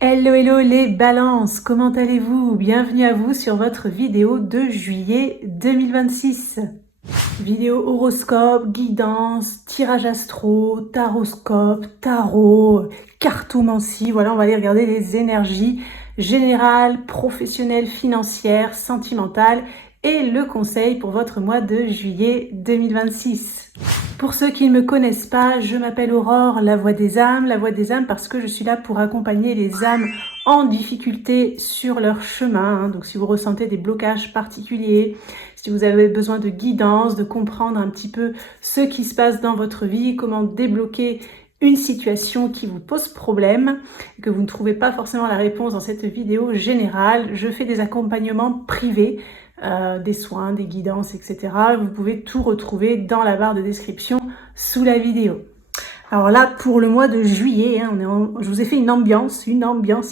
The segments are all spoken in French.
Hello hello les balances, comment allez-vous? Bienvenue à vous sur votre vidéo de juillet 2026. Vidéo horoscope, guidance, tirage astro, taroscope, tarot, cartomancie. Voilà, on va aller regarder les énergies générales, professionnelles, financières, sentimentales et le conseil pour votre mois de juillet 2026. Pour ceux qui ne me connaissent pas, je m'appelle Aurore, la voix des âmes parce que je suis là pour accompagner les âmes en difficulté sur leur chemin. Donc si vous ressentez des blocages particuliers, si vous avez besoin de guidance, de comprendre un petit peu ce qui se passe dans votre vie, comment débloquer une situation qui vous pose problème, et que vous ne trouvez pas forcément la réponse dans cette vidéo générale, je fais des accompagnements privés, des soins, des guidances, etc. Vous pouvez tout retrouver dans la barre de description sous la vidéo. Alors là, pour le mois de juillet, je vous ai fait une ambiance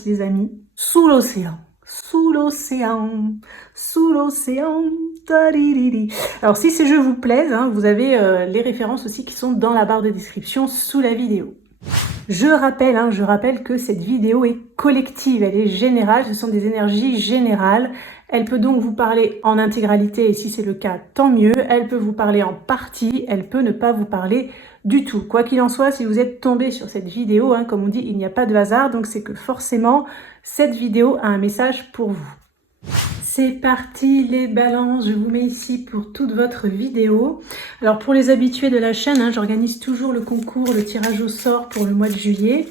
les amis, sous l'océan. Sous l'océan, sous l'océan. Alors si ces jeux vous plaisent, vous avez les références aussi qui sont dans la barre de description sous la vidéo. Je rappelle que cette vidéo est collective, elle est générale, ce sont des énergies générales. Elle peut donc vous parler en intégralité et si c'est le cas, tant mieux. Elle peut vous parler en partie, elle peut ne pas vous parler du tout. Quoi qu'il en soit, si vous êtes tombé sur cette vidéo, comme on dit, il n'y a pas de hasard, donc c'est que forcément, cette vidéo a un message pour vous. C'est parti les balances, je vous mets ici pour toute votre vidéo. Alors pour les habitués de la chaîne, j'organise toujours le concours, le tirage au sort pour le mois de juillet.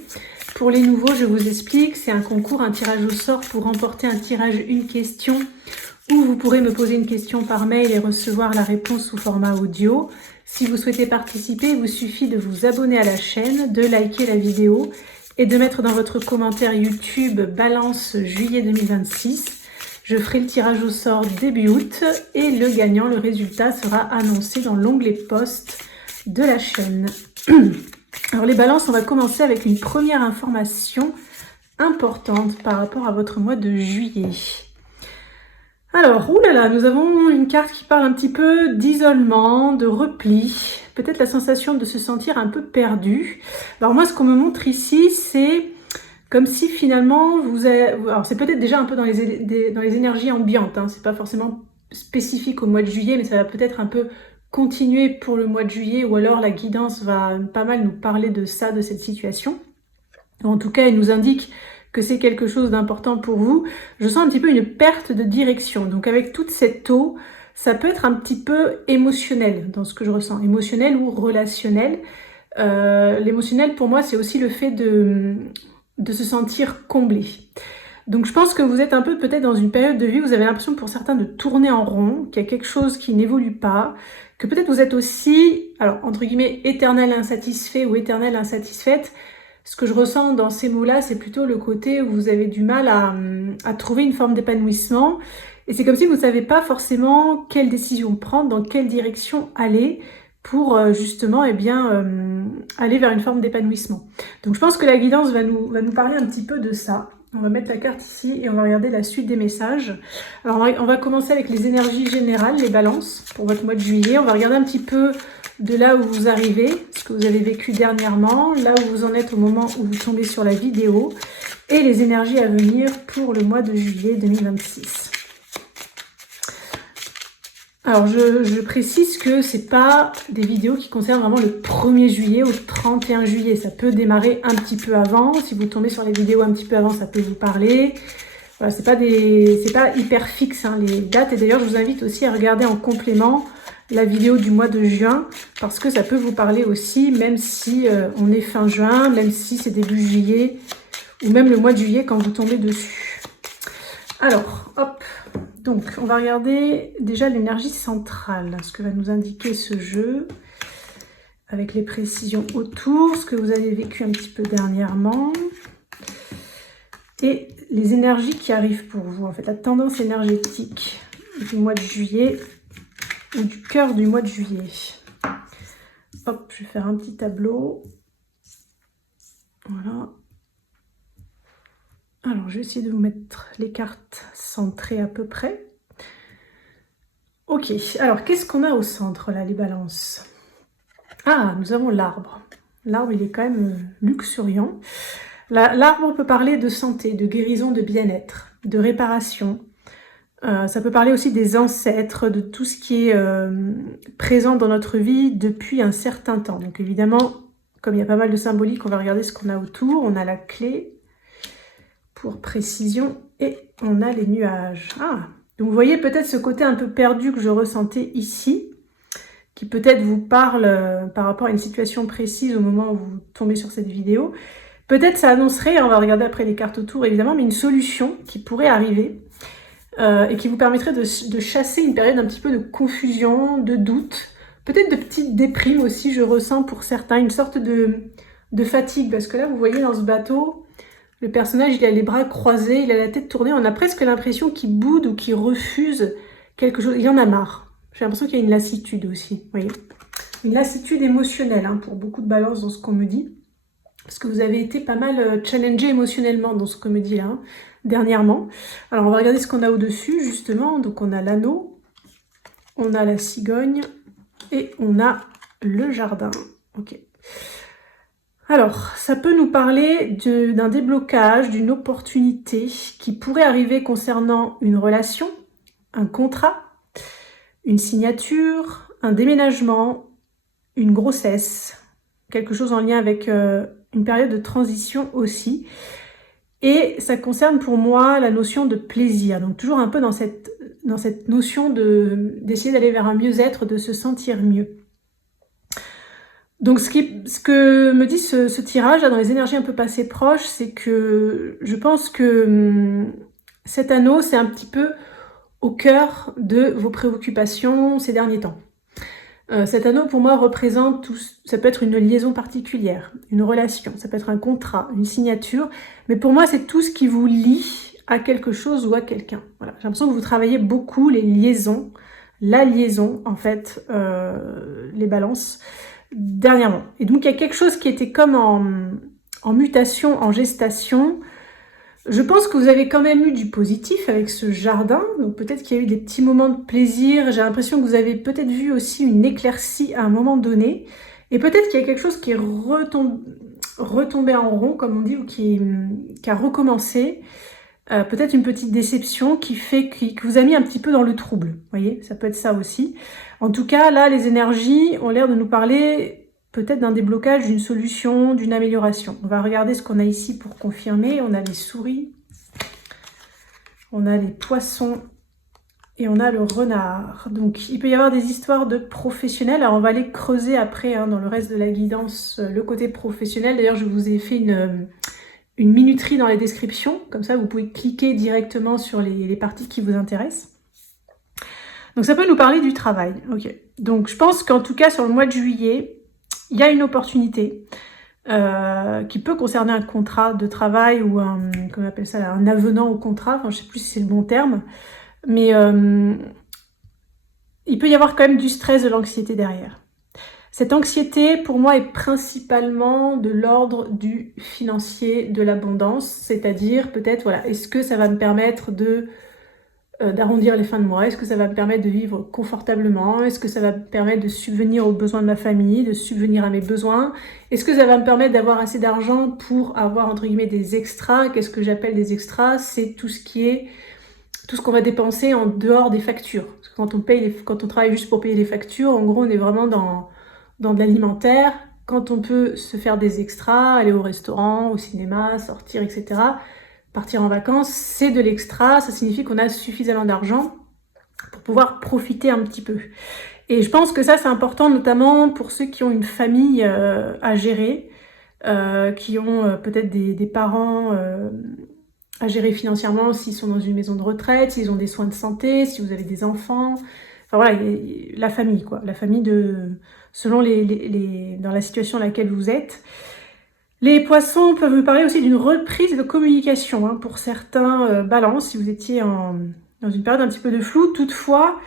Pour les nouveaux, je vous explique, c'est un concours, un tirage au sort pour remporter un tirage une question où vous pourrez me poser une question par mail et recevoir la réponse sous format audio. Si vous souhaitez participer, il vous suffit de vous abonner à la chaîne, de liker la vidéo et de mettre dans votre commentaire YouTube balance juillet 2026. Je ferai le tirage au sort début août et le gagnant, le résultat sera annoncé dans l'onglet post de la chaîne. Alors les balances, on va commencer avec une première information importante par rapport à votre mois de juillet. Alors, oulala, nous avons une carte qui parle un petit peu d'isolement, de repli, peut-être la sensation de se sentir un peu perdu. Alors moi, ce qu'on me montre ici, c'est comme si finalement, alors c'est peut-être déjà un peu dans les énergies ambiantes, c'est pas forcément spécifique au mois de juillet, mais ça va peut-être un peu continuer pour le mois de juillet, ou alors la guidance va pas mal nous parler de ça, de cette situation. En tout cas, elle nous indique que c'est quelque chose d'important pour vous. Je sens un petit peu une perte de direction. Donc avec toute cette eau, ça peut être un petit peu émotionnel dans ce que je ressens, émotionnel ou relationnel. L'émotionnel pour moi, c'est aussi le fait de se sentir comblé. Donc je pense que vous êtes un peu peut-être dans une période de vie où vous avez l'impression pour certains de tourner en rond, qu'il y a quelque chose qui n'évolue pas, que peut-être vous êtes aussi, alors entre guillemets, éternel insatisfait ou éternelle insatisfaite. Ce que je ressens dans ces mots-là, c'est plutôt le côté où vous avez du mal à trouver une forme d'épanouissement. Et c'est comme si vous ne savez pas forcément quelle décision prendre, dans quelle direction aller pour justement aller vers une forme d'épanouissement. Donc je pense que la guidance va nous parler un petit peu de ça. On va mettre la carte ici et on va regarder la suite des messages. Alors on va commencer avec les énergies générales, les balances pour votre mois de juillet. On va regarder un petit peu de là où vous arrivez, ce que vous avez vécu dernièrement, là où vous en êtes au moment où vous tombez sur la vidéo, et les énergies à venir pour le mois de juillet 2026. Alors je précise que c'est pas des vidéos qui concernent vraiment le 1er juillet au 31 juillet. Ça peut démarrer un petit peu avant. Si vous tombez sur les vidéos un petit peu avant, ça peut vous parler. Voilà, c'est pas hyper fixe les dates. Et d'ailleurs, je vous invite aussi à regarder en complément la vidéo du mois de juin, parce que ça peut vous parler aussi, même si on est fin juin, même si c'est début juillet, ou même le mois de juillet quand vous tombez dessus. Alors, hop, donc on va regarder déjà l'énergie centrale, ce que va nous indiquer ce jeu, avec les précisions autour, ce que vous avez vécu un petit peu dernièrement, et les énergies qui arrivent pour vous, en fait, la tendance énergétique du mois de juillet, ou du cœur du mois de juillet. Hop, je vais faire un petit tableau. Voilà. Alors, je vais essayer de vous mettre les cartes centrées à peu près. Ok, alors qu'est-ce qu'on a au centre là, les balances? Ah, nous avons l'arbre. L'arbre, il est quand même luxuriant. L'arbre peut parler de santé, de guérison, de bien-être, de réparation. Ça peut parler aussi des ancêtres, de tout ce qui est présent dans notre vie depuis un certain temps. Donc évidemment, comme il y a pas mal de symboliques, on va regarder ce qu'on a autour. On a la clé pour précision et on a les nuages. Ah, donc vous voyez peut-être ce côté un peu perdu que je ressentais ici, qui peut-être vous parle par rapport à une situation précise au moment où vous tombez sur cette vidéo. Peut-être ça annoncerait, on va regarder après les cartes autour évidemment, mais une solution qui pourrait arriver. Et qui vous permettrait de chasser une période un petit peu de confusion, de doute, peut-être de petite déprime aussi, je ressens pour certains, une sorte de fatigue, parce que là, vous voyez dans ce bateau, le personnage, il a les bras croisés, il a la tête tournée, on a presque l'impression qu'il boude ou qu'il refuse quelque chose, il en a marre. J'ai l'impression qu'il y a une lassitude aussi, vous voyez. Une lassitude émotionnelle, hein, pour beaucoup de balance dans ce qu'on me dit, parce que vous avez été pas mal challengé émotionnellement dans ce qu'on me dit là, hein, dernièrement. Alors on va regarder ce qu'on a au-dessus justement. Donc on a l'anneau, on a la cigogne et on a le jardin. Ok. Alors ça peut nous parler d'un déblocage, d'une opportunité qui pourrait arriver concernant une relation, un contrat, une signature, un déménagement, une grossesse, quelque chose en lien avec une période de transition aussi. Et ça concerne pour moi la notion de plaisir, donc toujours un peu dans cette notion d'essayer d'aller vers un mieux-être, de se sentir mieux. Donc ce que me dit ce tirage là, dans les énergies un peu passées proches, c'est que je pense que cet anneau, c'est un petit peu au cœur de vos préoccupations ces derniers temps. Cet anneau, pour moi, représente tout. Ça peut être une liaison particulière, une relation, ça peut être un contrat, une signature, mais pour moi, c'est tout ce qui vous lie à quelque chose ou à quelqu'un. Voilà. J'ai l'impression que vous travaillez beaucoup les liaisons, la liaison, en fait, les balances, dernièrement. Et donc, il y a quelque chose qui était comme en mutation, en gestation. Je pense que vous avez quand même eu du positif avec ce jardin, donc peut-être qu'il y a eu des petits moments de plaisir, j'ai l'impression que vous avez peut-être vu aussi une éclaircie à un moment donné, et peut-être qu'il y a quelque chose qui est retombé en rond, comme on dit, ou qui a recommencé, peut-être une petite déception qui vous a mis un petit peu dans le trouble, vous voyez, ça peut être ça aussi. En tout cas, là, les énergies ont l'air de nous parler peut-être d'un déblocage, d'une solution, d'une amélioration. On va regarder ce qu'on a ici pour confirmer. On a les souris, on a les poissons et on a le renard. Donc, il peut y avoir des histoires de professionnels. Alors, on va aller creuser après, hein, dans le reste de la guidance, le côté professionnel. D'ailleurs, je vous ai fait une minuterie dans les descriptions. Comme ça, vous pouvez cliquer directement sur les parties qui vous intéressent. Donc, ça peut nous parler du travail. Ok. Donc, je pense qu'en tout cas, sur le mois de juillet, il y a une opportunité qui peut concerner un contrat de travail ou comment on appelle ça, un avenant au contrat, enfin, je ne sais plus si c'est le bon terme, mais il peut y avoir quand même du stress, de l'anxiété derrière. Cette anxiété, pour moi, est principalement de l'ordre du financier, de l'abondance, c'est-à-dire peut-être, voilà, est-ce que ça va me permettre d'arrondir les fins de mois? Est-ce que ça va me permettre de vivre confortablement? Est-ce que ça va me permettre de subvenir aux besoins de ma famille, de subvenir à mes besoins? Est-ce que ça va me permettre d'avoir assez d'argent pour avoir, entre guillemets, des extras? Qu'est-ce que j'appelle des extras? C'est tout ce qu'on va dépenser en dehors des factures. Parce que quand on travaille juste pour payer les factures, en gros, on est vraiment dans de l'alimentaire. Quand on peut se faire des extras, aller au restaurant, au cinéma, sortir, etc., partir en vacances, c'est de l'extra, ça signifie qu'on a suffisamment d'argent pour pouvoir profiter un petit peu. Et je pense que ça, c'est important, notamment pour ceux qui ont une famille à gérer, qui ont peut-être des parents à gérer financièrement, s'ils sont dans une maison de retraite, s'ils ont des soins de santé, si vous avez des enfants. Enfin voilà, la famille, quoi. La famille selon dans la situation dans laquelle vous êtes. Les poissons peuvent vous parler aussi d'une reprise de communication, hein, pour certains balances, si vous étiez dans une période un petit peu de flou. Toutefois,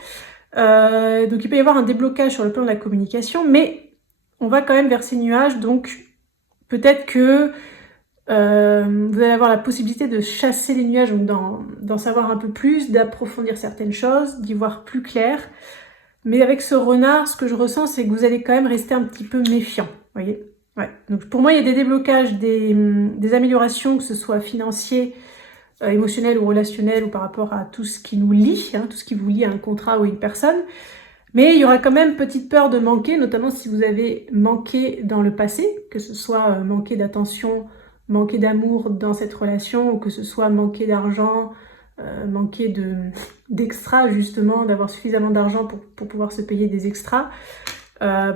donc il peut y avoir un déblocage sur le plan de la communication, mais on va quand même vers ces nuages, donc peut-être que vous allez avoir la possibilité de chasser les nuages, donc d'en savoir un peu plus, d'approfondir certaines choses, d'y voir plus clair. Mais avec ce renard, ce que je ressens, c'est que vous allez quand même rester un petit peu méfiant, voyez. Ouais. Donc pour moi, il y a des déblocages, des améliorations, que ce soit financier, émotionnel ou relationnel, ou par rapport à tout ce qui nous lie, tout ce qui vous lie à un contrat ou à une personne. Mais il y aura quand même petite peur de manquer, notamment si vous avez manqué dans le passé, que ce soit manquer d'attention, manquer d'amour dans cette relation, ou que ce soit manquer d'argent, manquer d'extras justement, d'avoir suffisamment d'argent pour pouvoir se payer des extras.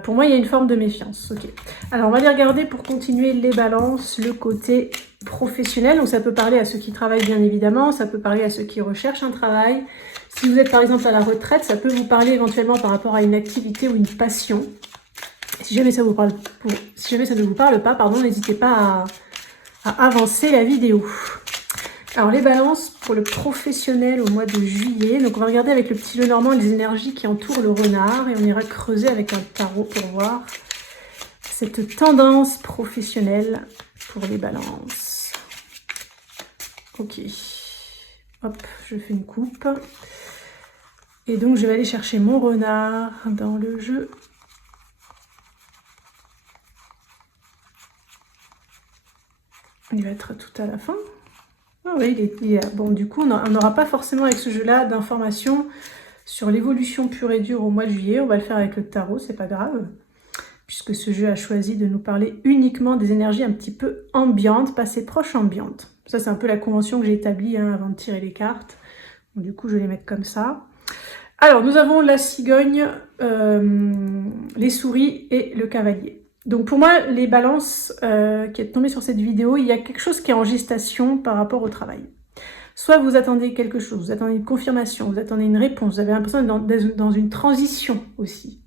Pour moi, il y a une forme de méfiance. Ok. Alors, on va aller regarder pour continuer les balances, le côté professionnel. Donc, ça peut parler à ceux qui travaillent, bien évidemment. Ça peut parler à ceux qui recherchent un travail. Si vous êtes, par exemple, à la retraite, ça peut vous parler éventuellement par rapport à une activité ou une passion. Si jamais ça vous parle, si jamais ça ne vous parle pas, pardon, n'hésitez pas à avancer la vidéo. Alors, les balances pour le professionnel au mois de juillet. Donc, on va regarder avec le petit jeu normand les énergies qui entourent le renard. Et on ira creuser avec un tarot pour voir cette tendance professionnelle pour les balances. Ok. Hop, je fais une coupe. Et donc, je vais aller chercher mon renard dans le jeu. Il va être tout à la fin. Ah oui, bon, du coup, on n'aura pas forcément avec ce jeu-là d'informations sur l'évolution pure et dure au mois de juillet. On va le faire avec le tarot, c'est pas grave, puisque ce jeu a choisi de nous parler uniquement des énergies un petit peu ambiantes, passées proches ambiantes. Ça, c'est un peu la convention que j'ai établie avant de tirer les cartes. Donc, du coup, je vais les mettre comme ça. Alors, nous avons la cigogne, les souris et le cavalier. Donc pour moi, les balances qui êtes tombées sur cette vidéo, il y a quelque chose qui est en gestation par rapport au travail. Soit vous attendez quelque chose, vous attendez une confirmation, vous attendez une réponse, vous avez l'impression d'être dans une transition aussi.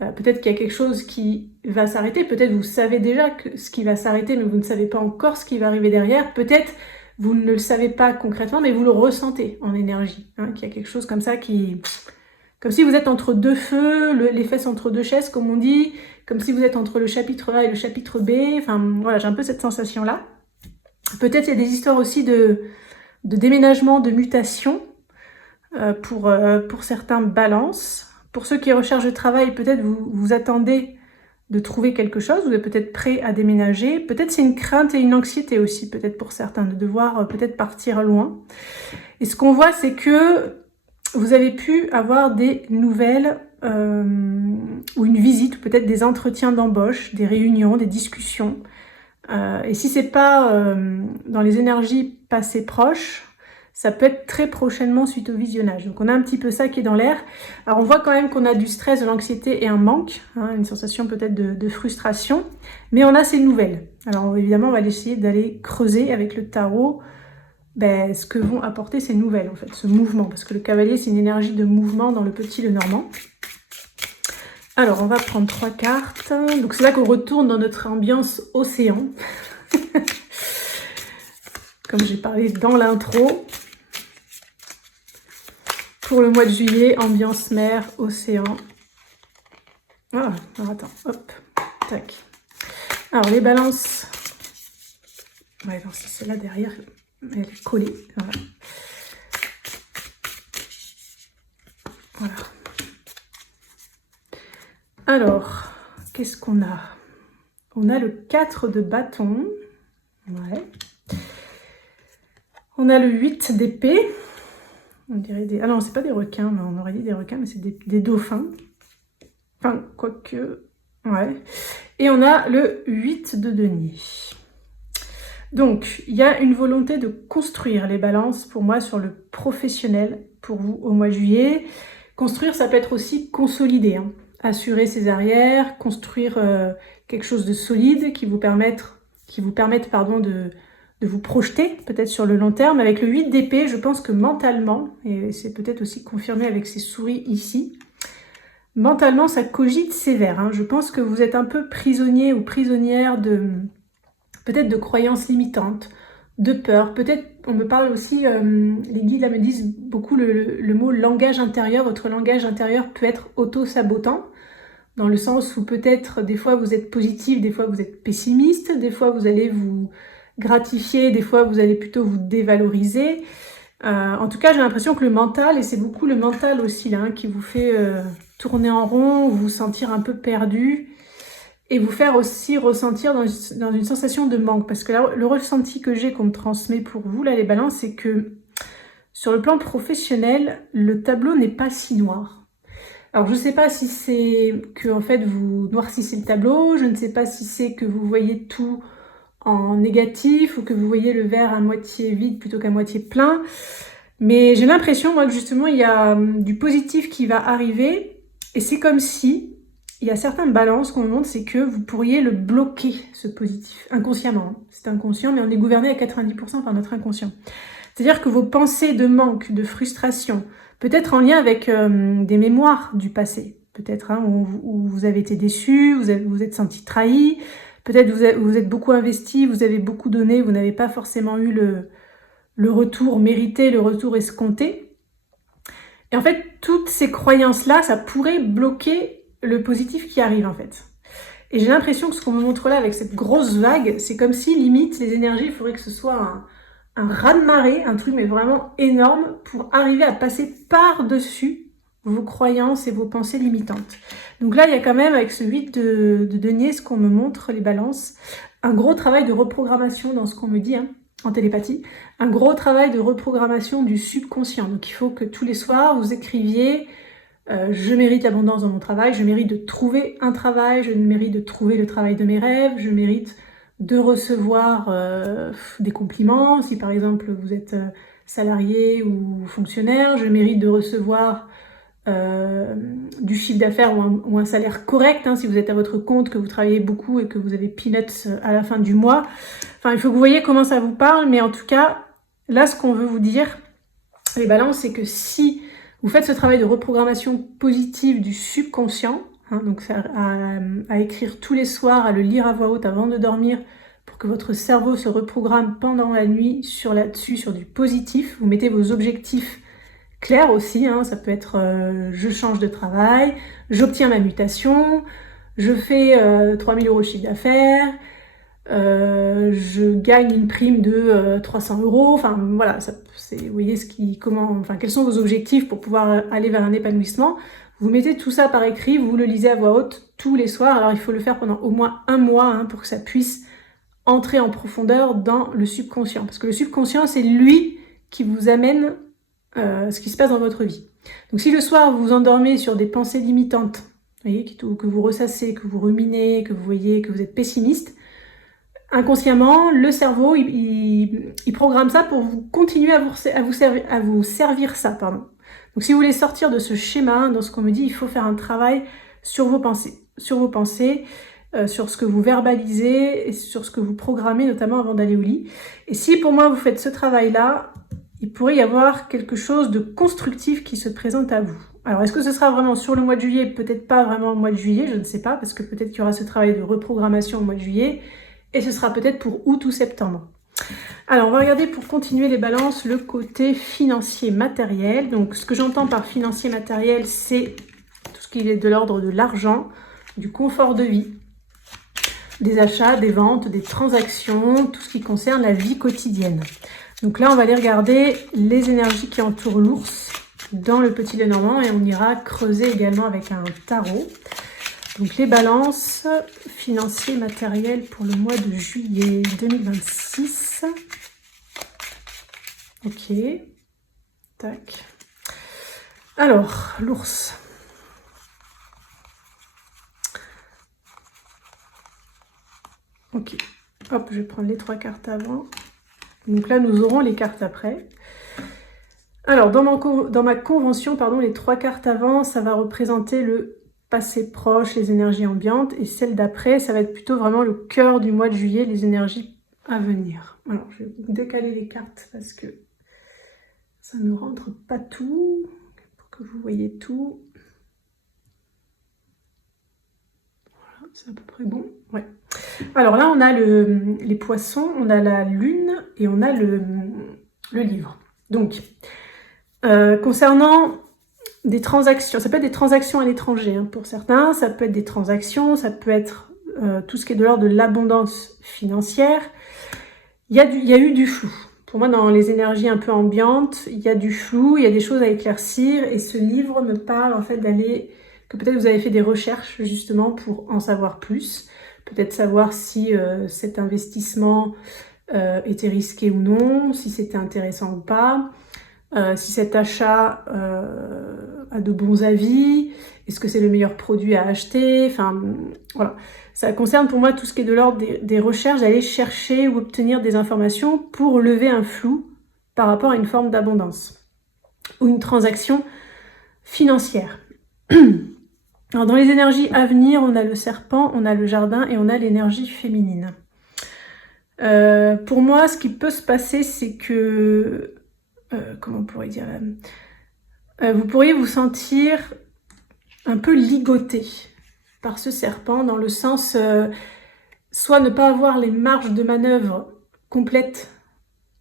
Peut-être qu'il y a quelque chose qui va s'arrêter, peut-être vous savez déjà ce qui va s'arrêter, mais vous ne savez pas encore ce qui va arriver derrière. Peut-être vous ne le savez pas concrètement, mais vous le ressentez en énergie. Qu'il y a quelque chose comme ça qui... Comme si vous êtes entre deux feux, les fesses entre deux chaises, comme on dit, comme si vous êtes entre le chapitre A et le chapitre B. Enfin, voilà, j'ai un peu cette sensation-là. Peut-être il y a des histoires aussi de déménagement, de mutation pour certains balances. Pour ceux qui recherchent le travail, peut-être vous attendez de trouver quelque chose, vous êtes peut-être prêt à déménager. Peut-être c'est une crainte et une anxiété aussi, peut-être pour certains, de devoir peut-être partir loin. Et ce qu'on voit, c'est que vous avez pu avoir des nouvelles ou une visite, ou peut-être des entretiens d'embauche, des réunions, des discussions. Et si c'est pas dans les énergies passées proches, ça peut être très prochainement suite au visionnage. Donc on a un petit peu ça qui est dans l'air. Alors on voit quand même qu'on a du stress, de l'anxiété et un manque, une sensation peut-être de frustration, mais on a ces nouvelles. Alors évidemment, on va essayer d'aller creuser avec le tarot ce que vont apporter ces nouvelles, en fait, ce mouvement. Parce que le cavalier, c'est une énergie de mouvement dans le petit le normand. Alors, on va prendre 3 cartes. Donc, c'est là qu'on retourne dans notre ambiance océan. Comme j'ai parlé dans l'intro. Pour le mois de juillet, ambiance mer, océan. Ah, alors attends, hop, tac. Alors, les balances. Ouais, non, c'est celle-là derrière. Elle est collée. Voilà. Alors, qu'est-ce qu'on a? On a le 4 de bâton. Ouais. On a le 8 d'épée. On dirait des... Ah non, c'est pas des requins, mais on aurait dit des requins, mais c'est des dauphins. Enfin, quoique... Ouais. Et on a le 8 de denier. Donc, il y a une volonté de construire les balances, pour moi, sur le professionnel, pour vous, au mois de juillet. Construire, ça peut être aussi consolider, assurer ses arrières, construire quelque chose de solide qui vous permette de vous projeter, peut-être sur le long terme. Avec le 8 d'épée, je pense que mentalement, et c'est peut-être aussi confirmé avec ces souris ici, mentalement, ça cogite sévère. Je pense que vous êtes un peu prisonnier ou prisonnière peut-être de croyances limitantes, de peur. Peut-être, on me parle aussi, les guides là me disent beaucoup le mot langage intérieur. Votre langage intérieur peut être auto-sabotant, dans le sens où peut-être des fois vous êtes positif, des fois vous êtes pessimiste, des fois vous allez vous gratifier, des fois vous allez plutôt vous dévaloriser. En tout cas, j'ai l'impression que le mental, et c'est beaucoup le mental aussi là, qui vous fait tourner en rond, vous sentir un peu perdu. et vous faire aussi ressentir dans une sensation de manque. Parce que là, le ressenti que j'ai, qu'on me transmet pour vous, là, les balances, c'est que sur le plan professionnel, le tableau n'est pas si noir. Alors, je ne sais pas si c'est que, en fait, vous noircissez le tableau, je ne sais pas si c'est que vous voyez tout en négatif ou que vous voyez le verre à moitié vide plutôt qu'à moitié plein. Mais j'ai l'impression, moi, que justement, il y a du positif qui va arriver et c'est comme si il y a certaines balances qu'on me montre, c'est que vous pourriez le bloquer, ce positif, inconsciemment. C'est inconscient, mais on est gouverné à 90% par notre inconscient. C'est-à-dire que vos pensées de manque, de frustration, peut-être en lien avec des mémoires du passé, peut-être où vous avez été déçu, vous êtes senti trahi, peut-être vous êtes beaucoup investi, vous avez beaucoup donné, vous n'avez pas forcément eu le retour mérité, le retour escompté. Et en fait, toutes ces croyances-là, ça pourrait bloquer le positif qui arrive en fait. Et j'ai l'impression que ce qu'on me montre là avec cette grosse vague, c'est comme si limite les énergies, il faudrait que ce soit un raz-de-marée, un truc mais vraiment énorme pour arriver à passer par-dessus vos croyances et vos pensées limitantes. Donc là, il y a quand même avec ce 8 de denier, ce qu'on me montre, les balances, un gros travail de reprogrammation dans ce qu'on me dit, en télépathie, un gros travail de reprogrammation du subconscient. Donc il faut que tous les soirs, vous écriviez je mérite l'abondance dans mon travail, je mérite de trouver un travail, je mérite de trouver le travail de mes rêves, je mérite de recevoir des compliments, si par exemple vous êtes salarié ou fonctionnaire, je mérite de recevoir du chiffre d'affaires ou un salaire correct, si vous êtes à votre compte, que vous travaillez beaucoup et que vous avez peanuts à la fin du mois. Enfin, il faut que vous voyez comment ça vous parle, mais en tout cas, là, ce qu'on veut vous dire, les balances, c'est que si vous faites ce travail de reprogrammation positive du subconscient, donc à écrire tous les soirs, à le lire à voix haute avant de dormir, pour que votre cerveau se reprogramme pendant la nuit sur du positif. Vous mettez vos objectifs clairs aussi, ça peut être je change de travail, j'obtiens ma mutation, je fais 3000 € de chiffre d'affaires, je gagne une prime de 300 €, enfin voilà, vous voyez quels sont vos objectifs pour pouvoir aller vers un épanouissement. Vous mettez tout ça par écrit, vous le lisez à voix haute tous les soirs. Alors il faut le faire pendant au moins un mois pour que ça puisse entrer en profondeur dans le subconscient. Parce que le subconscient, c'est lui qui vous amène ce qui se passe dans votre vie. Donc si le soir vous vous endormez sur des pensées limitantes, vous voyez, que vous ressassez, que vous ruminez, que vous voyez que vous êtes pessimiste, inconsciemment, le cerveau, il programme ça pour vous continuer à vous servir ça. Pardon. Donc si vous voulez sortir de ce schéma, dans ce qu'on me dit, il faut faire un travail sur vos pensées, sur ce que vous verbalisez et sur ce que vous programmez, notamment avant d'aller au lit. Et si pour moi vous faites ce travail-là, il pourrait y avoir quelque chose de constructif qui se présente à vous. Alors, est-ce que ce sera vraiment sur le mois de juillet? Peut-être pas vraiment le mois de juillet, je ne sais pas, parce que peut-être qu'il y aura ce travail de reprogrammation au mois de juillet, et ce sera peut-être pour août ou septembre. Alors, on va regarder pour continuer les balances le côté financier matériel. Donc, ce que j'entends par financier matériel, c'est tout ce qui est de l'ordre de l'argent, du confort de vie, des achats, des ventes, des transactions, tout ce qui concerne la vie quotidienne. Donc là, on va aller regarder les énergies qui entourent l'ours dans le petit Lenormand et on ira creuser également avec un tarot. Donc les balances financiers matériels pour le mois de juillet 2026. Ok. Tac. Alors, l'ours. Ok. Hop, je vais prendre les 3 cartes avant. Donc là, nous aurons les cartes après. Alors, dans ma convention, les 3 cartes avant, ça va représenter le passé proche, les énergies ambiantes. Et celle d'après, ça va être plutôt vraiment le cœur du mois de juillet, les énergies à venir. Alors, je vais décaler les cartes parce que ça ne rentre pas tout, pour que vous voyez tout. Voilà, c'est à peu près bon. Ouais. Alors là, on a les poissons, on a la lune et on a le livre. Donc, concernant des transactions, ça peut être des transactions à l'étranger pour certains, ça peut être des transactions, ça peut être tout ce qui est de l'ordre de l'abondance financière. Il y a eu du flou. Pour moi, dans les énergies un peu ambiantes, il y a du flou, il y a des choses à éclaircir et ce livre me parle en fait d'aller que peut-être vous avez fait des recherches justement pour en savoir plus, peut-être savoir si cet investissement était risqué ou non, si c'était intéressant ou pas, si cet achat a de bons avis, est-ce que c'est le meilleur produit à acheter, enfin voilà. Ça concerne pour moi tout ce qui est de l'ordre des recherches, d'aller chercher ou obtenir des informations pour lever un flou par rapport à une forme d'abondance ou une transaction financière. Alors dans les énergies à venir, on a le serpent, on a le jardin et on a l'énergie féminine. Pour moi, ce qui peut se passer, c'est que... comment on pourrait dire vous pourriez vous sentir un peu ligoté par ce serpent, dans le sens... soit ne pas avoir les marges de manœuvre complètes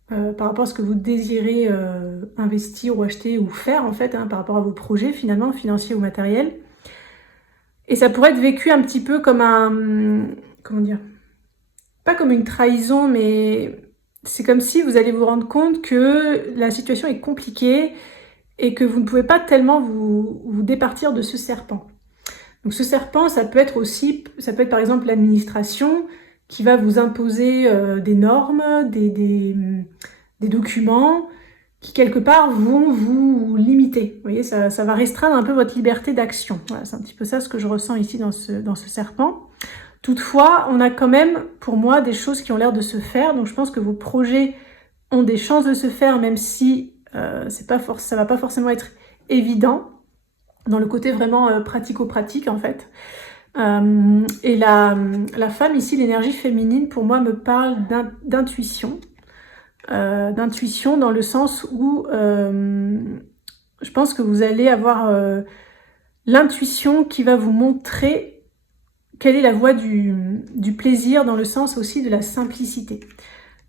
par rapport à ce que vous désirez investir ou acheter ou faire en fait, par rapport à vos projets finalement, financiers ou matériels. Et ça pourrait être vécu un petit peu comme un... comment dire ? Pas comme une trahison, mais c'est comme si vous allez vous rendre compte que la situation est compliquée et que vous ne pouvez pas tellement vous départir de ce serpent. Donc ce serpent, ça peut être par exemple l'administration qui va vous imposer des normes, des documents qui quelque part vont vous limiter. Vous voyez, ça va restreindre un peu votre liberté d'action. Voilà, c'est un petit peu ça ce que je ressens ici dans ce serpent. Toutefois, on a quand même, pour moi, des choses qui ont l'air de se faire. Donc je pense que vos projets ont des chances de se faire, même si ça va pas forcément être évident, dans le côté vraiment pratico-pratique en fait. Et la femme ici, l'énergie féminine, pour moi, me parle d'intuition. D'intuition dans le sens où je pense que vous allez avoir l'intuition qui va vous montrer quelle est la voie du plaisir, dans le sens aussi de la simplicité.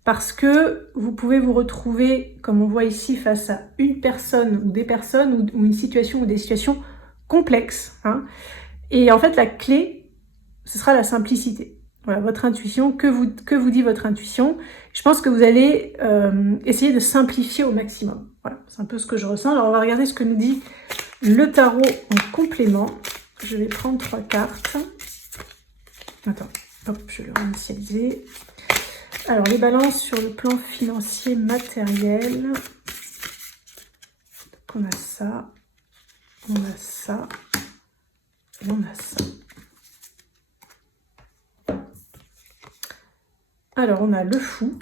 Parce que vous pouvez vous retrouver, comme on voit ici, face à une personne ou des personnes ou une situation ou des situations complexes. Et en fait, la clé, ce sera la simplicité. Voilà, votre intuition, que vous dit votre intuition. Je pense que vous allez essayer de simplifier au maximum. Voilà, c'est un peu ce que je ressens. Alors, on va regarder ce que nous dit le tarot en complément. Je vais prendre 3 cartes. Attends, hop, je vais le réinitialiser. Alors, les balances sur le plan financier matériel. Donc, on a ça, on a ça, et on a ça. Alors, on a le fou,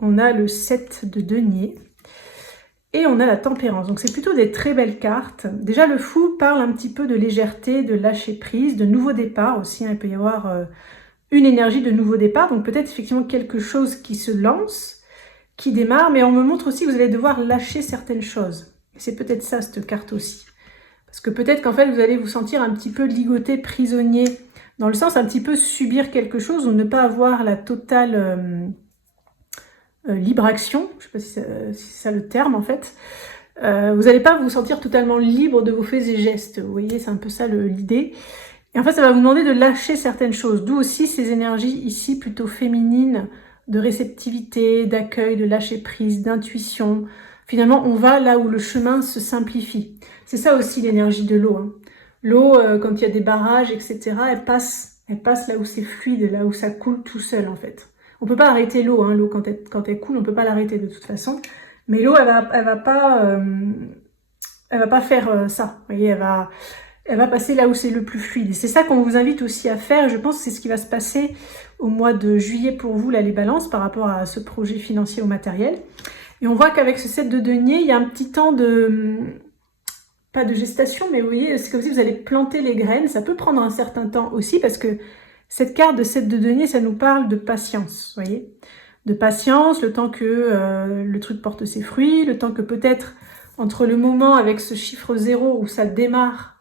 on a le 7 de denier, et on a la tempérance. Donc, c'est plutôt des très belles cartes. Déjà, le fou parle un petit peu de légèreté, de lâcher prise, de nouveau départ aussi. Il peut y avoir une énergie de nouveau départ. Donc, peut-être effectivement quelque chose qui se lance, qui démarre. Mais on me montre aussi que vous allez devoir lâcher certaines choses. Et c'est peut-être ça, cette carte aussi. Parce que peut-être qu'en fait, vous allez vous sentir un petit peu ligoté, prisonnier, dans le sens un petit peu subir quelque chose ou ne pas avoir la totale... libre action, je ne sais pas si c'est ça le terme en fait, vous n'allez pas vous sentir totalement libre de vos faits et gestes, vous voyez, c'est un peu ça l'idée. Et en fait, ça va vous demander de lâcher certaines choses, d'où aussi ces énergies ici plutôt féminines, de réceptivité, d'accueil, de lâcher prise, d'intuition. Finalement, on va là où le chemin se simplifie. C'est ça aussi l'énergie de l'eau. L'eau, quand il y a des barrages, etc., elle passe là où c'est fluide, là où ça coule tout seul en fait. On peut pas arrêter l'eau, l'eau quand elle coule, on peut pas l'arrêter de toute façon. Mais l'eau, elle va pas faire ça. Vous voyez, elle va passer là où c'est le plus fluide. Et c'est ça qu'on vous invite aussi à faire. Et je pense que c'est ce qui va se passer au mois de juillet pour vous, là, les balances, par rapport à ce projet financier ou matériel. Et on voit qu'avec ce 7 de denier, il y a un petit temps pas de gestation, mais vous voyez, c'est comme si vous allez planter les graines. Ça peut prendre un certain temps aussi parce que cette carte de 7 de denier, ça nous parle de patience, vous voyez, de patience, le temps que le truc porte ses fruits, le temps que peut-être entre le moment avec ce chiffre 0 où ça démarre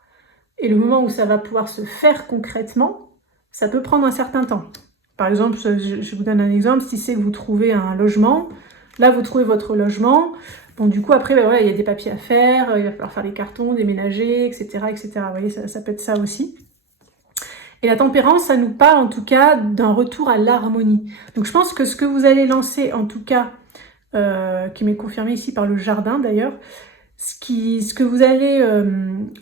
et le moment où ça va pouvoir se faire concrètement, ça peut prendre un certain temps. Par exemple, je vous donne un exemple, si c'est que vous trouvez un logement, là vous trouvez votre logement, bon du coup après voilà, il y a des papiers à faire, il va falloir faire les cartons, déménager, etc. etc. Vous voyez, ça peut être ça aussi. Et la tempérance, ça nous parle en tout cas d'un retour à l'harmonie. Donc je pense que ce que vous allez lancer, en tout cas, qui m'est confirmé ici par le jardin d'ailleurs, Ce que vous allez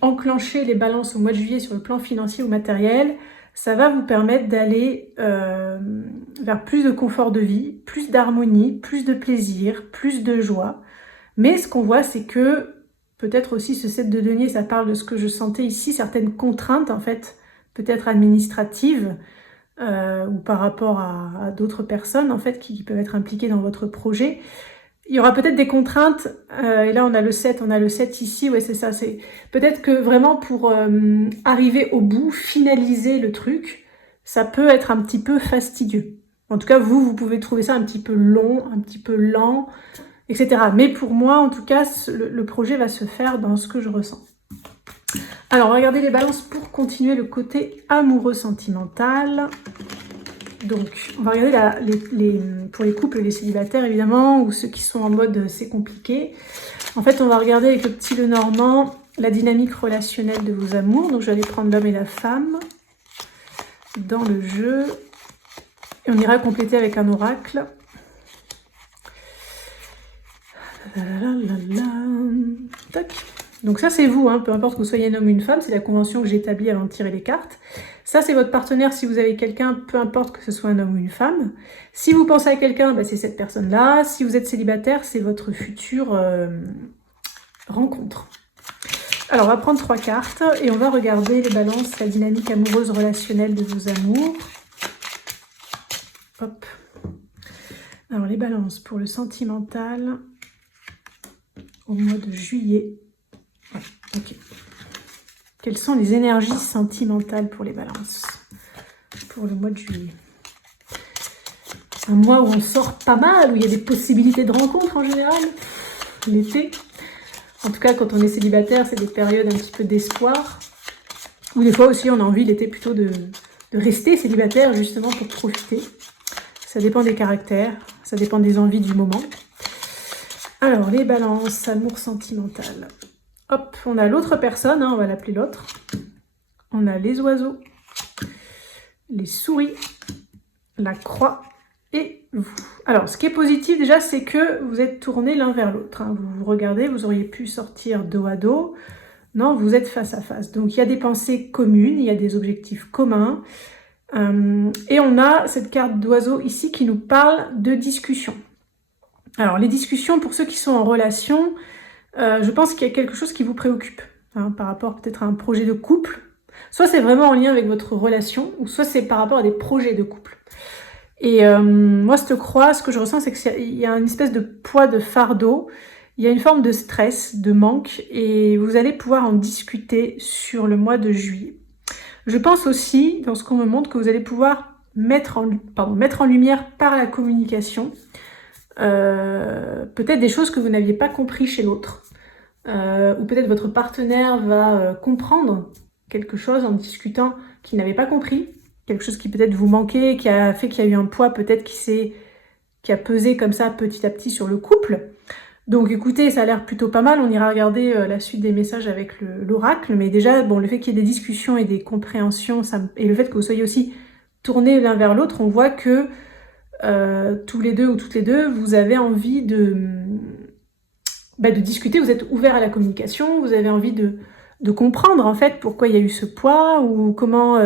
enclencher les balances au mois de juillet sur le plan financier ou matériel, ça va vous permettre d'aller vers plus de confort de vie, plus d'harmonie, plus de plaisir, plus de joie. Mais ce qu'on voit, c'est que peut-être aussi ce 7 de denier, ça parle de ce que je sentais ici, certaines contraintes en fait, peut-être administratives ou par rapport à d'autres personnes en fait qui peuvent être impliquées dans votre projet. Il y aura peut-être des contraintes, et là on a le 7 ici, ouais c'est ça, c'est peut-être que vraiment pour arriver au bout, finaliser le truc, ça peut être un petit peu fastidieux. En tout cas, vous pouvez trouver ça un petit peu long, un petit peu lent, etc. Mais pour moi, en tout cas, le projet va se faire dans ce que je ressens. Alors, regardez les balances pour continuer le côté amoureux sentimental. Donc, on va regarder pour les couples et les célibataires, évidemment, ou ceux qui sont en mode c'est compliqué. En fait, on va regarder avec le petit Lenormand la dynamique relationnelle de vos amours. Donc, je vais aller prendre l'homme et la femme dans le jeu. Et on ira compléter avec un oracle. Tac. Donc ça, c'est vous, hein, peu importe que vous soyez un homme ou une femme, c'est la convention que j'ai établie avant de tirer les cartes. Ça, c'est votre partenaire si vous avez quelqu'un, peu importe que ce soit un homme ou une femme. Si vous pensez à quelqu'un, bah, c'est cette personne-là. Si vous êtes célibataire, c'est votre future rencontre. Alors, on va prendre 3 cartes et on va regarder les balances, la dynamique amoureuse relationnelle de vos amours. Hop. Alors, les balances pour le sentimental au mois de juillet. Ouais, ok. Quelles sont les énergies sentimentales pour les balances pour le mois de juillet? Un mois où on sort pas mal, où il y a des possibilités de rencontres en général. L'été. En tout cas, quand on est célibataire, c'est des périodes un petit peu d'espoir. Ou des fois aussi, on a envie l'été plutôt de rester célibataire justement pour profiter. Ça dépend des caractères, ça dépend des envies du moment. Alors, les balances, amour sentimental. Hop, on a l'autre personne, hein, on va l'appeler l'autre. On a les oiseaux, les souris, la croix et vous. Alors, ce qui est positif déjà, c'est que vous êtes tournés l'un vers l'autre. Hein. Vous vous regardez, vous auriez pu sortir dos à dos. Non, vous êtes face à face. Donc, il y a des pensées communes, il y a des objectifs communs. Et on a cette carte d'oiseau ici qui nous parle de discussion. Alors, les discussions, pour ceux qui sont en relation, je pense qu'il y a quelque chose qui vous préoccupe, hein, par rapport peut-être à un projet de couple. Soit c'est vraiment en lien avec votre relation, ou soit c'est par rapport à des projets de couple. Et moi, cette croix, ce que je ressens, c'est qu'il y a une espèce de poids de fardeau, il y a une forme de stress, de manque, et vous allez pouvoir en discuter sur le mois de juillet. Je pense aussi, dans ce qu'on me montre, que vous allez pouvoir mettre en lumière par la communication peut-être des choses que vous n'aviez pas compris chez l'autre. Ou peut-être votre partenaire va comprendre quelque chose en discutant qu'il n'avait pas compris, quelque chose qui peut-être vous manquait, qui a fait qu'il y a eu un poids peut-être qui a pesé comme ça petit à petit sur le couple. Donc écoutez, ça a l'air plutôt pas mal, on ira regarder la suite des messages avec l'oracle, mais déjà, bon, le fait qu'il y ait des discussions et des compréhensions, et le fait que vous soyez aussi tournés l'un vers l'autre, on voit que tous les deux ou toutes les deux, vous avez envie de discuter, vous êtes ouvert à la communication, vous avez envie de comprendre en fait pourquoi il y a eu ce poids, ou comment,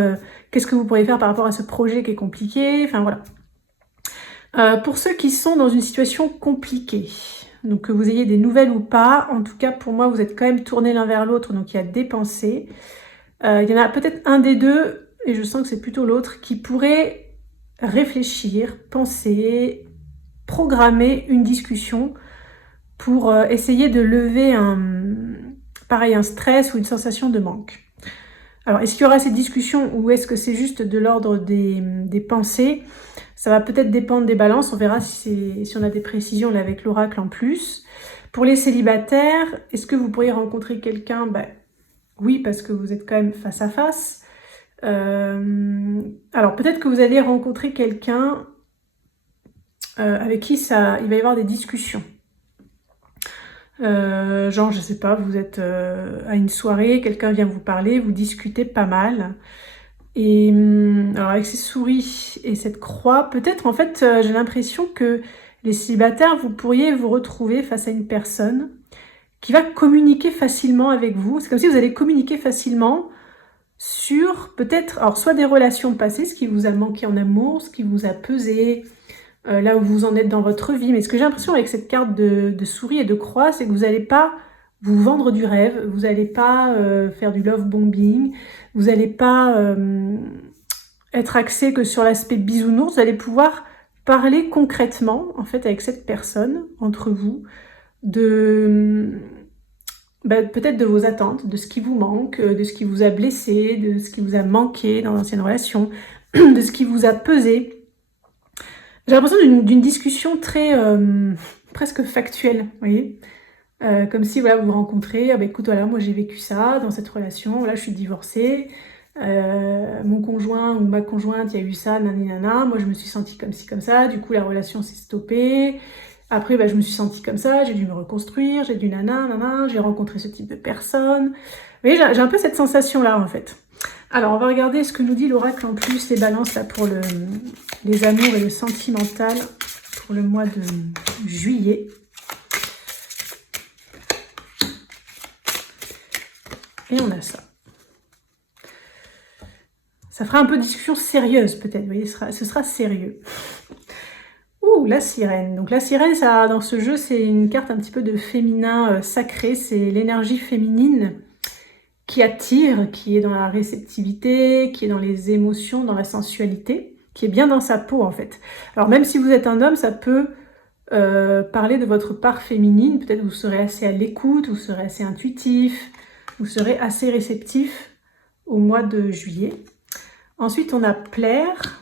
qu'est-ce que vous pourriez faire par rapport à ce projet qui est compliqué, enfin voilà. Pour ceux qui sont dans une situation compliquée, donc que vous ayez des nouvelles ou pas, en tout cas pour moi vous êtes quand même tournés l'un vers l'autre, donc il y a des pensées. Il y en a peut-être un des deux, et je sens que c'est plutôt l'autre, qui pourrait réfléchir, penser, programmer une discussion pour essayer de lever un stress ou une sensation de manque. Alors, est-ce qu'il y aura cette discussion ou est-ce que c'est juste de l'ordre des pensées? Ça va peut-être dépendre des balances, on verra si on a des précisions là avec l'oracle en plus. Pour les célibataires, est-ce que vous pourriez rencontrer quelqu'un? Oui, parce que vous êtes quand même face à face. Alors peut-être que vous allez rencontrer quelqu'un avec qui il va y avoir des discussions. Genre, je sais pas, vous êtes à une soirée, quelqu'un vient vous parler, vous discutez pas mal. Et alors avec ces souris et cette croix, peut-être en fait, j'ai l'impression que les célibataires, vous pourriez vous retrouver face à une personne qui va communiquer facilement avec vous. C'est comme si vous allez communiquer facilement sur peut-être, alors soit des relations passées, ce qui vous a manqué en amour, ce qui vous a pesé, là où vous en êtes dans votre vie. Mais ce que j'ai l'impression avec cette carte de souris et de croix, c'est que vous n'allez pas vous vendre du rêve, vous n'allez pas faire du love bombing, vous n'allez pas être axé que sur l'aspect bisounours, vous allez pouvoir parler concrètement, en fait, avec cette personne, entre vous, peut-être de vos attentes, de ce qui vous manque, de ce qui vous a blessé, de ce qui vous a manqué dans l'ancienne relation, de ce qui vous a pesé. J'ai l'impression d'une discussion très presque factuelle, vous voyez, comme si voilà, vous vous rencontrez, écoute, voilà, moi j'ai vécu ça dans cette relation, voilà, je suis divorcée, mon conjoint ou ma conjointe, il y a eu ça, naninana, moi je me suis sentie comme ci, comme ça, du coup la relation s'est stoppée, après je me suis sentie comme ça, j'ai dû me reconstruire, j'ai dû nanana, j'ai rencontré ce type de personne. Vous voyez, j'ai un peu cette sensation-là en fait. Alors on va regarder ce que nous dit l'oracle en plus, les balances là pour les amours et le sentimental pour le mois de juillet. Et on a ça. Ça fera un peu de discussion sérieuse peut-être, vous voyez, ce sera sérieux. Ouh, la sirène. Donc la sirène, ça, dans ce jeu, c'est une carte un petit peu de féminin sacré. C'est l'énergie féminine qui attire, qui est dans la réceptivité, qui est dans les émotions, dans la sensualité, qui est bien dans sa peau en fait. Alors même si vous êtes un homme, ça peut parler de votre part féminine. Peut-être vous serez assez à l'écoute, vous serez assez intuitif, vous serez assez réceptif au mois de juillet. Ensuite, on a plaire.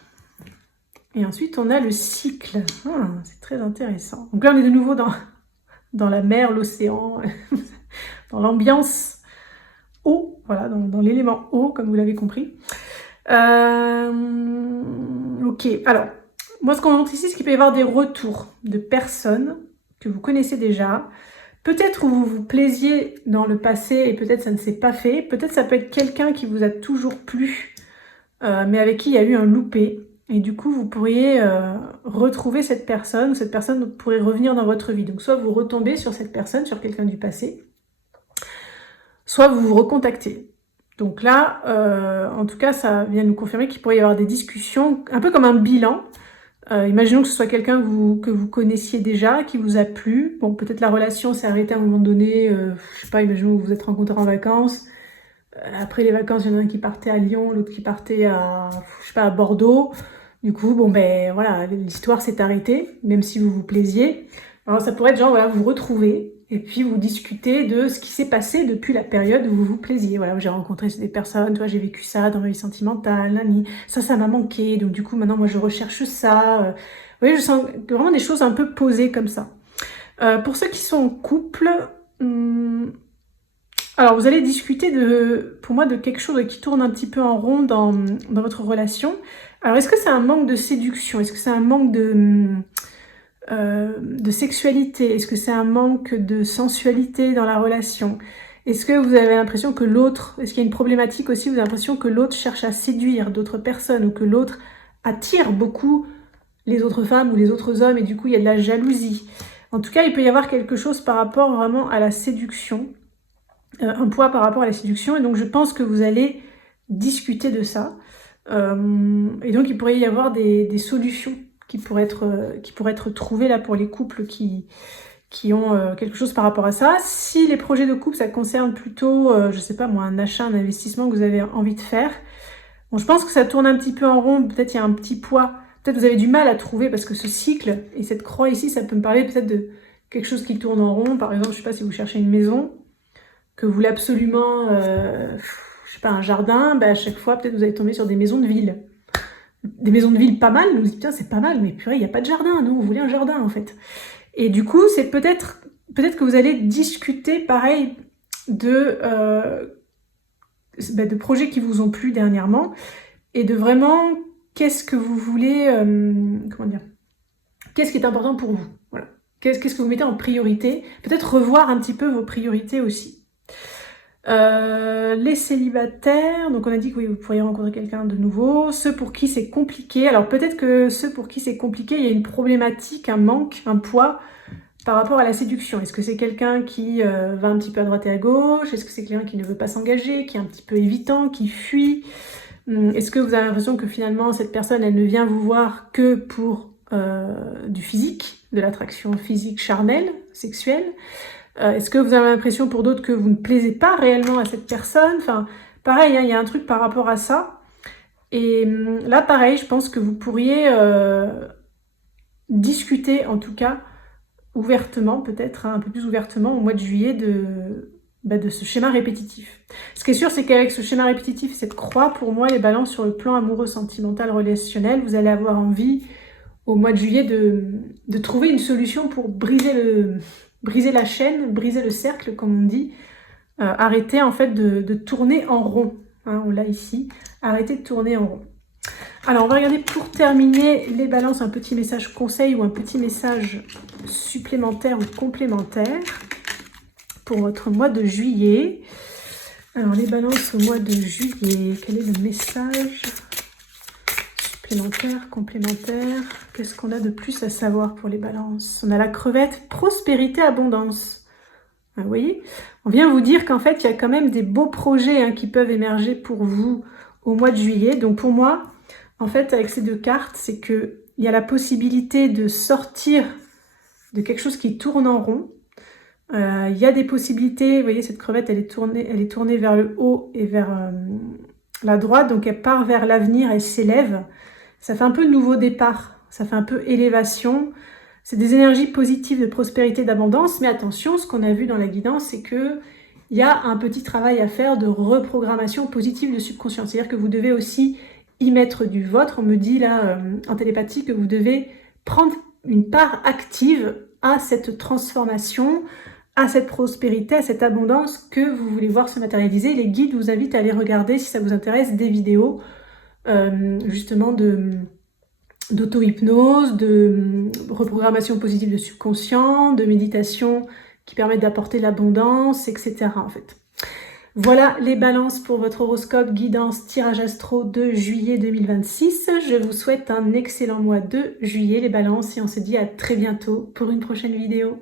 Et ensuite, on a le cycle. Ah, c'est très intéressant. Donc là, on est de nouveau dans la mer, l'océan, dans l'ambiance eau, voilà, dans l'élément eau, comme vous l'avez compris. Ok, alors, moi, ce qu'on montre ici, c'est qu'il peut y avoir des retours de personnes que vous connaissez déjà. Peut-être où vous vous plaisiez dans le passé et peut-être ça ne s'est pas fait. Peut-être ça peut être quelqu'un qui vous a toujours plu, mais avec qui il y a eu un loupé. Et du coup, vous pourriez retrouver cette personne pourrait revenir dans votre vie. Donc soit vous retombez sur cette personne, sur quelqu'un du passé, soit vous vous recontactez. Donc là, en tout cas, ça vient nous confirmer qu'il pourrait y avoir des discussions, un peu comme un bilan. Imaginons que ce soit quelqu'un que vous connaissiez déjà, qui vous a plu. Bon, peut-être la relation s'est arrêtée à un moment donné, je sais pas, imaginons que vous vous êtes rencontrés en vacances. Après les vacances, il y en a un qui partait à Lyon, l'autre qui partait à Bordeaux. Du coup, bon ben voilà, l'histoire s'est arrêtée, même si vous vous plaisiez. Alors ça pourrait être genre, voilà, vous retrouvez, et puis vous discutez de ce qui s'est passé depuis la période où vous vous plaisiez. Voilà, j'ai rencontré des personnes, toi j'ai vécu ça dans ma vie sentimentale, nani, ça m'a manqué, donc du coup maintenant moi je recherche ça. Vous voyez, je sens vraiment des choses un peu posées comme ça. Pour ceux qui sont en couple, alors vous allez discuter pour moi de quelque chose qui tourne un petit peu en rond dans votre relation. Alors est-ce que c'est un manque de séduction? Est-ce que c'est un manque de sexualité? Est-ce que c'est un manque de sensualité dans la relation? Est-ce que vous avez l'impression que l'autre, est-ce qu'il y a une problématique aussi, vous avez l'impression que l'autre cherche à séduire d'autres personnes ou que l'autre attire beaucoup les autres femmes ou les autres hommes et du coup il y a de la jalousie? En tout cas, il peut y avoir quelque chose par rapport vraiment à la séduction, un poids par rapport à la séduction, et donc je pense que vous allez discuter de ça. Et donc il pourrait y avoir des solutions qui pourraient être trouvées là pour les couples qui ont quelque chose par rapport à ça. Si les projets de couple, ça concerne plutôt, je sais pas moi, un achat, un investissement que vous avez envie de faire, bon, je pense que ça tourne un petit peu en rond, peut-être il y a un petit poids, peut-être vous avez du mal à trouver, parce que ce cycle et cette croix ici, ça peut me parler peut-être de quelque chose qui tourne en rond. Par exemple, je sais pas, si vous cherchez une maison, que vous voulez absolument, je sais pas, un jardin, à chaque fois, peut-être vous allez tomber sur des maisons de ville. Des maisons de ville pas mal, vous vous dites, tiens, c'est pas mal, mais purée, il n'y a pas de jardin, nous, on voulait un jardin, en fait. Et du coup, c'est peut-être que vous allez discuter, pareil, de projets qui vous ont plu dernièrement, et de vraiment, qu'est-ce que vous voulez, comment dire, qu'est-ce qui est important pour vous, voilà. Qu'est-ce que vous mettez en priorité? Peut-être revoir un petit peu vos priorités aussi. Les célibataires, donc on a dit que oui, vous pourriez rencontrer quelqu'un de nouveau. Ceux pour qui c'est compliqué, alors peut-être que ceux pour qui c'est compliqué, il y a une problématique, un manque, un poids par rapport à la séduction. Est-ce que c'est quelqu'un qui va un petit peu à droite et à gauche? Est-ce que c'est quelqu'un qui ne veut pas s'engager, qui est un petit peu évitant, qui fuit? Est-ce que vous avez l'impression que finalement cette personne, elle ne vient vous voir que pour du physique, de l'attraction physique charnelle, sexuelle? Est-ce que vous avez l'impression pour d'autres que vous ne plaisez pas réellement à cette personne? Enfin, pareil, hein, il y a un truc par rapport à ça. Et là, pareil, je pense que vous pourriez discuter, en tout cas, ouvertement, peut-être, hein, un peu plus ouvertement, au mois de juillet, de ce schéma répétitif. Ce qui est sûr, c'est qu'avec ce schéma répétitif, cette croix, pour moi, les balances sur le plan amoureux, sentimental, relationnel, vous allez avoir envie, au mois de juillet, de trouver une solution pour briser la chaîne, briser le cercle, comme on dit, arrêter en fait de tourner en rond. Hein, on l'a ici, arrêter de tourner en rond. Alors, on va regarder pour terminer les balances, un petit message conseil ou un petit message supplémentaire ou complémentaire pour votre mois de juillet. Alors, les balances au mois de juillet, quel est le message supplémentaire, complémentaire? Qu'est-ce qu'on a de plus à savoir pour les balances? On a la crevette, prospérité, abondance. Vous voyez, on vient vous dire qu'en fait, il y a quand même des beaux projets hein, qui peuvent émerger pour vous au mois de juillet. Donc pour moi, en fait, avec ces deux cartes, c'est qu'il y a la possibilité de sortir de quelque chose qui tourne en rond. Il y a des possibilités, vous voyez, cette crevette, elle est tournée vers le haut et vers la droite. Donc elle part vers l'avenir, elle s'élève. Ça fait un peu nouveau départ, ça fait un peu élévation. C'est des énergies positives de prospérité, d'abondance, mais attention, ce qu'on a vu dans la guidance, c'est qu'il y a un petit travail à faire de reprogrammation positive de subconscient. C'est-à-dire que vous devez aussi y mettre du vôtre. On me dit là, en télépathie, que vous devez prendre une part active à cette transformation, à cette prospérité, à cette abondance que vous voulez voir se matérialiser. Les guides vous invitent à aller regarder, si ça vous intéresse, des vidéos, justement d'auto-hypnose, de reprogrammation positive de subconscient, de méditation qui permettent d'apporter l'abondance, etc. en fait. Voilà les balances pour votre horoscope guidance tirage astro de juillet 2026. Je vous souhaite un excellent mois de juillet les balances et on se dit à très bientôt pour une prochaine vidéo.